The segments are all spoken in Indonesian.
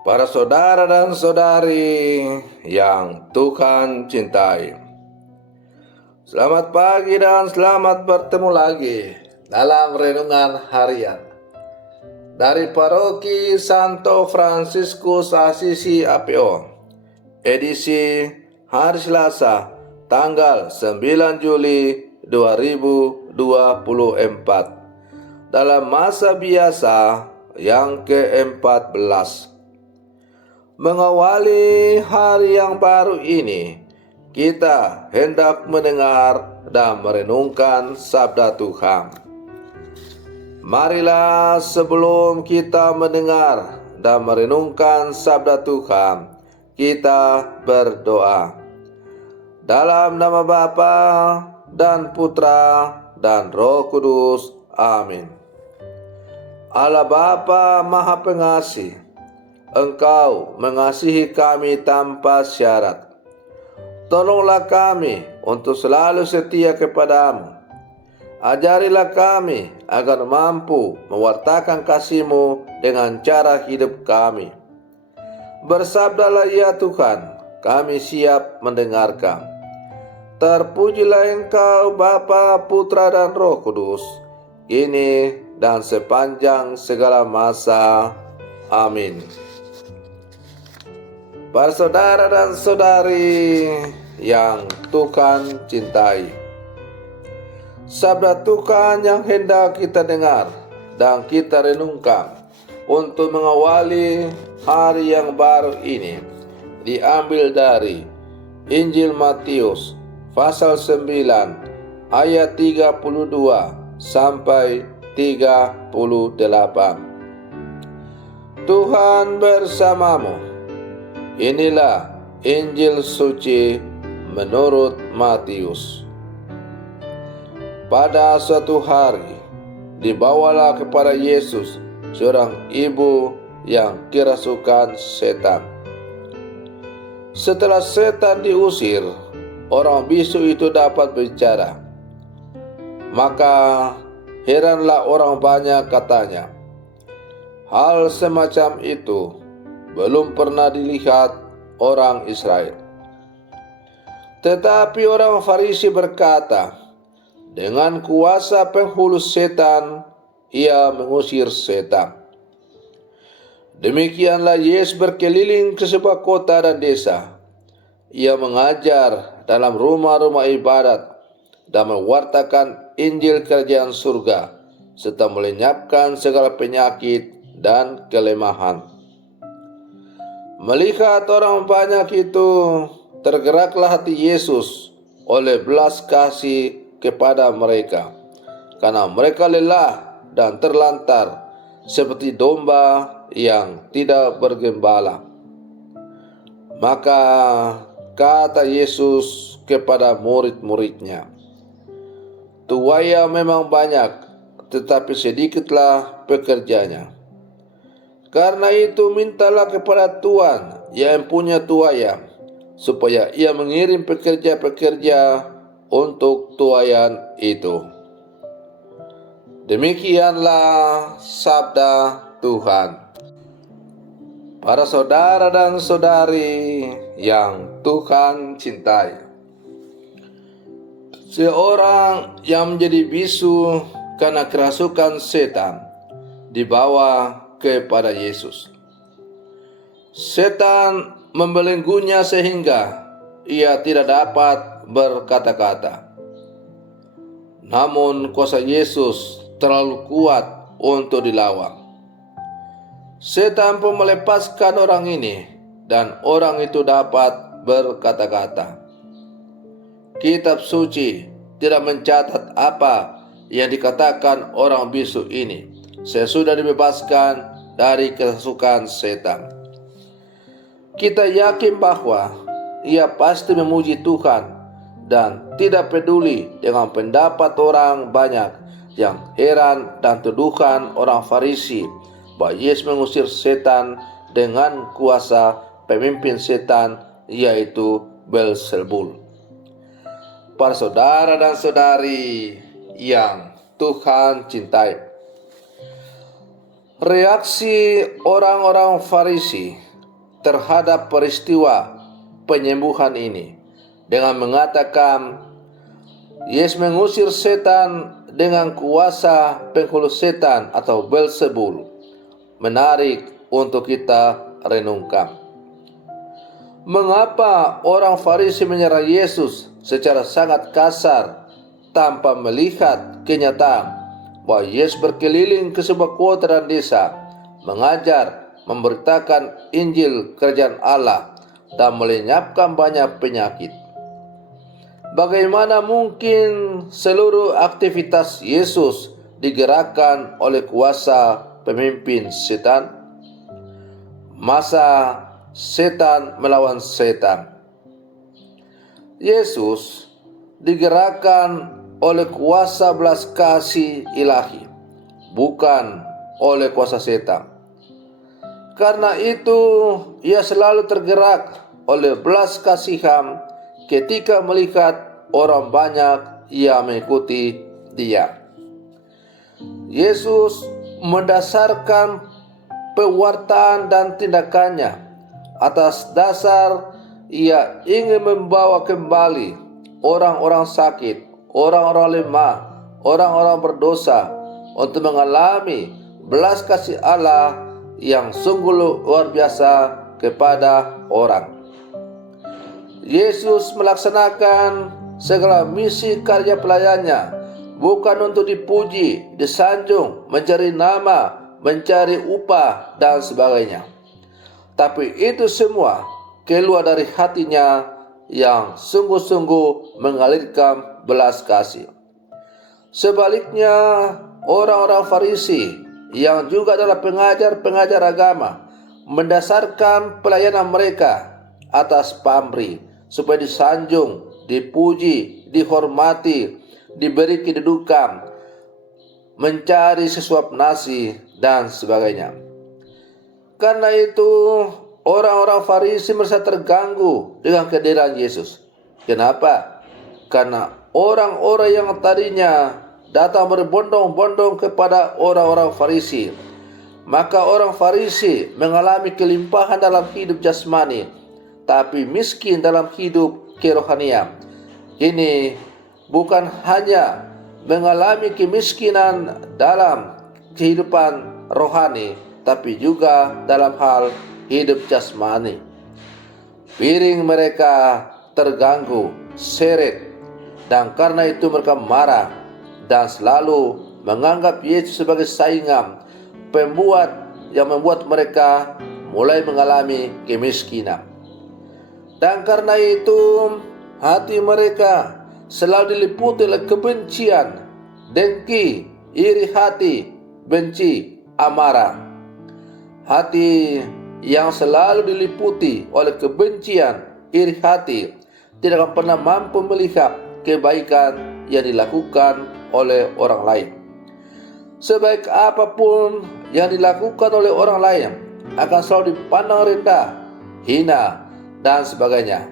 Para saudara dan saudari yang Tuhan cintai, selamat pagi dan selamat bertemu lagi dalam renungan harian dari Paroki Santo Fransiskus Assisi APO, edisi hari Selasa, tanggal 9 Juli 2024, dalam masa biasa yang ke-14. Mengawali hari yang baru ini, kita hendak mendengar dan merenungkan sabda Tuhan. Marilah sebelum kita mendengar dan merenungkan sabda Tuhan, kita berdoa. Dalam nama Bapa dan Putra dan Roh Kudus. Amin. Allah Bapa Maha Pengasih, Engkau mengasihi kami tanpa syarat. Tolonglah kami untuk selalu setia kepadamu. Ajarilah kami agar mampu mewartakan kasih-Mu dengan cara hidup kami. Bersabdalah ya Tuhan, kami siap mendengarkan. Terpujilah Engkau Bapa, Putra dan Roh Kudus, kini dan sepanjang segala masa. Amin. Para saudara dan saudari yang Tuhan cintai, sabda Tuhan yang hendak kita dengar dan kita renungkan untuk mengawali hari yang baru ini diambil dari Injil Matius pasal 9 ayat 32 sampai 38. Tuhan bersamamu. Inilah Injil suci menurut Matius. Pada suatu hari, dibawalah kepada Yesus seorang ibu yang kerasukan setan. Setelah setan diusir, orang bisu itu dapat bicara. Maka heranlah orang banyak, katanya, hal semacam itu belum pernah dilihat orang Israel. Tetapi orang Farisi berkata, dengan kuasa penghulu setan, ia mengusir setan. Demikianlah Yesus berkeliling ke sebuah kota dan desa. Ia mengajar dalam rumah-rumah ibadat dan mewartakan Injil kerajaan surga, serta melenyapkan segala penyakit dan kelemahan. Melihat orang banyak itu, tergeraklah hati Yesus oleh belas kasih kepada mereka, karena mereka lelah dan terlantar seperti domba yang tidak bergembala. Maka kata Yesus kepada murid-muridnya, tuaya memang banyak, tetapi sedikitlah pekerjanya. Karena itu mintalah kepada Tuhan yang punya tuayan, supaya ia mengirim pekerja-pekerja untuk tuayan itu. Demikianlah sabda Tuhan. Para saudara dan saudari yang Tuhan cintai, seorang yang menjadi bisu karena kerasukan setan dibawa kepada Yesus. Setan membelenggunya sehingga ia tidak dapat berkata-kata. Namun kuasa Yesus terlalu kuat untuk dilawan. Setan pun melepaskan orang ini dan orang itu dapat berkata-kata. Kitab suci tidak mencatat apa yang dikatakan orang bisu ini sesudah dibebaskan dari kerasukan setan. Kita yakin bahwa ia pasti memuji Tuhan dan tidak peduli dengan pendapat orang banyak yang heran dan tuduhan orang Farisi bahwa Yesus mengusir setan dengan kuasa pemimpin setan, yaitu Beelzebul. Para saudara dan saudari yang Tuhan cintai, reaksi orang-orang Farisi terhadap peristiwa penyembuhan ini dengan mengatakan Yesus mengusir setan dengan kuasa penghulu setan atau Beelzebul. Menarik untuk kita renungkan. Mengapa orang Farisi menyerang Yesus secara sangat kasar tanpa melihat kenyataan bahwa Yesus berkeliling ke sebuah kota dan desa, mengajar, memberitakan Injil Kerajaan Allah, dan melenyapkan banyak penyakit? Bagaimana mungkin seluruh aktivitas Yesus digerakkan oleh kuasa pemimpin setan? Masa setan melawan setan. Yesus digerakkan oleh kuasa belas kasih ilahi, bukan oleh kuasa setan. Karena itu, ia selalu tergerak oleh belas kasihan ketika melihat orang banyak yang mengikuti dia. Yesus mendasarkan pewartaan dan tindakannya atas dasar ia ingin membawa kembali orang-orang sakit, orang-orang lemah, orang-orang berdosa untuk mengalami belas kasih Allah yang sungguh luar biasa kepada orang. Yesus melaksanakan segala misi karya pelayannya bukan untuk dipuji, disanjung, mencari nama, mencari upah, dan sebagainya. Tapi itu semua keluar dari hatinya yang sungguh-sungguh mengalirkan belas kasih. Sebaliknya, orang-orang Farisi yang juga adalah pengajar-pengajar agama mendasarkan pelayanan mereka atas pamrih, supaya disanjung, dipuji, dihormati, diberi kedudukan, mencari sesuap nasi, dan sebagainya. Karena itu, orang-orang Farisi merasa terganggu dengan kehadiran Yesus. Kenapa? Karena orang-orang yang tadinya datang berbondong-bondong kepada orang-orang Farisi, maka orang Farisi mengalami kelimpahan dalam hidup jasmani, tapi miskin dalam hidup kerohanian. Ini bukan hanya mengalami kemiskinan dalam kehidupan rohani, tapi juga dalam hal hidup jasmani. Piring mereka terganggu, seret, dan karena itu mereka marah dan selalu menganggap Yesus sebagai saingan, pembuat yang membuat mereka mulai mengalami kemiskinan. Dan karena itu hati mereka selalu diliputi oleh kebencian, dengki, iri hati, benci, amarah. Hati yang selalu diliputi oleh kebencian, iri hati, tidak akan pernah mampu melihat kebaikan yang dilakukan oleh orang lain. Sebaik apapun yang dilakukan oleh orang lain akan selalu dipandang rendah, hina, dan sebagainya,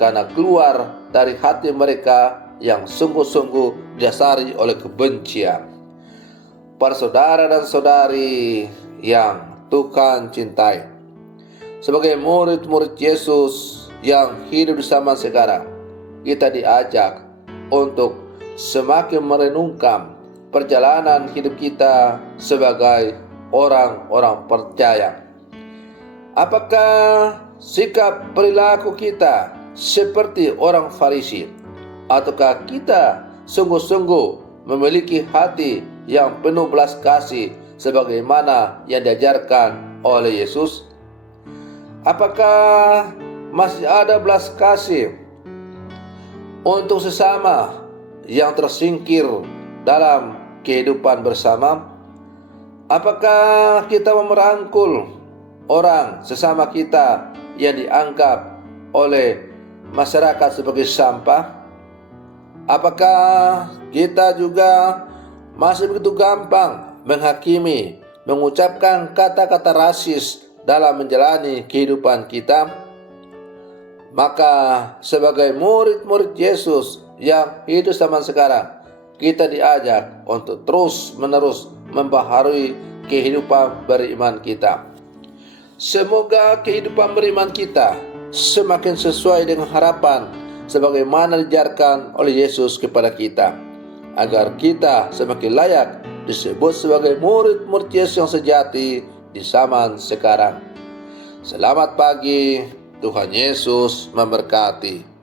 karena keluar dari hati mereka yang sungguh-sungguh didasari oleh kebencian. Para saudara dan saudari yang Tuhan cintai, sebagai murid-murid Yesus yang hidup di zaman sekarang, kita diajak untuk semakin merenungkan perjalanan hidup kita sebagai orang-orang percaya. Apakah sikap perilaku kita seperti orang Farisi, ataukah kita sungguh-sungguh memiliki hati yang penuh belas kasih sebagaimana yang diajarkan oleh Yesus? Apakah masih ada belas kasih untuk sesama yang tersingkir dalam kehidupan bersama? Apakah kita merangkul orang sesama kita yang dianggap oleh masyarakat sebagai sampah? Apakah kita juga masih begitu gampang menghakimi, mengucapkan kata-kata rasis dalam menjalani kehidupan kita? Maka sebagai murid-murid Yesus yang hidup zaman sekarang, kita diajak untuk terus-menerus membaharui kehidupan beriman kita. Semoga kehidupan beriman kita semakin sesuai dengan harapan sebagaimana diajarkan oleh Yesus kepada kita, agar kita semakin layak disebut sebagai murid-murid Yesus yang sejati di zaman sekarang. Selamat pagi, Tuhan Yesus memberkati.